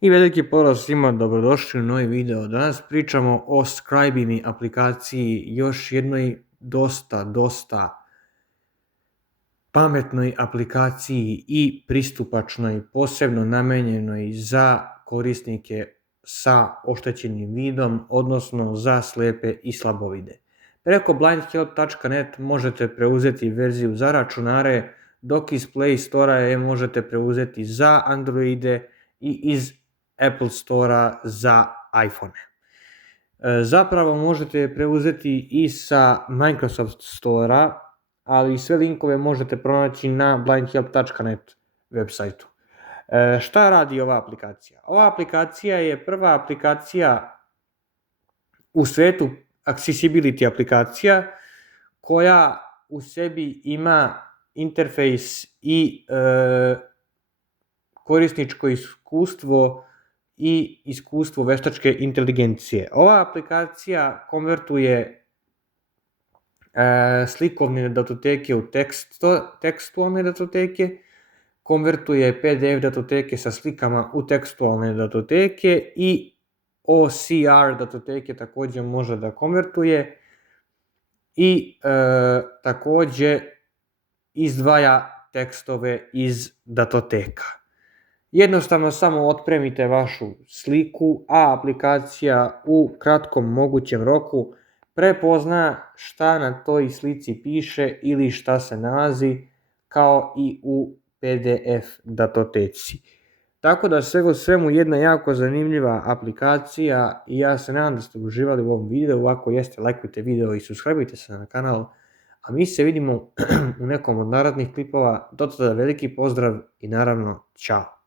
I veliki pozdrav svima, dobrodošli u novi video. Danas pričamo o Scribimi aplikaciji, još jednoj dosta pametnoj aplikaciji i pristupačnoj, posebno namenjenoj za korisnike sa oštećenim vidom, odnosno za slepe i slabovide. Preko blindhelp.net možete preuzeti verziju za računare, dok iz Play Store-a je možete preuzeti za Androide i iz Apple Store-a za iPhone. Zapravo možete preuzeti i sa Microsoft Store-a, ali sve linkove možete pronaći na blindhelp.net web sajtu. Šta radi ova aplikacija? Ova aplikacija je prva aplikacija u svetu accessibility aplikacija koja u sebi ima interfejs i korisničko iskustvo i iskustvo veštačke inteligencije. Ova aplikacija konvertuje slikovne datoteke u tekstualne datoteke, konvertuje PDF datoteke sa slikama u tekstualne datoteke i OCR datoteke takođe može da konvertuje i takođe izdvaja tekstove iz datoteka. Jednostavno samo otpremite vašu sliku, a aplikacija u kratkom mogućem roku prepozna šta na toj slici piše ili šta se nalazi, kao i u PDF datoteci. Tako da sve u svemu jedna jako zanimljiva aplikacija i ja se nadam da ste uživali u ovom videu. Ako jeste, lajkujte video i subscribeujte se na kanal, a mi se vidimo u nekom od narednih klipova. Do tada veliki pozdrav i naravno, ćao!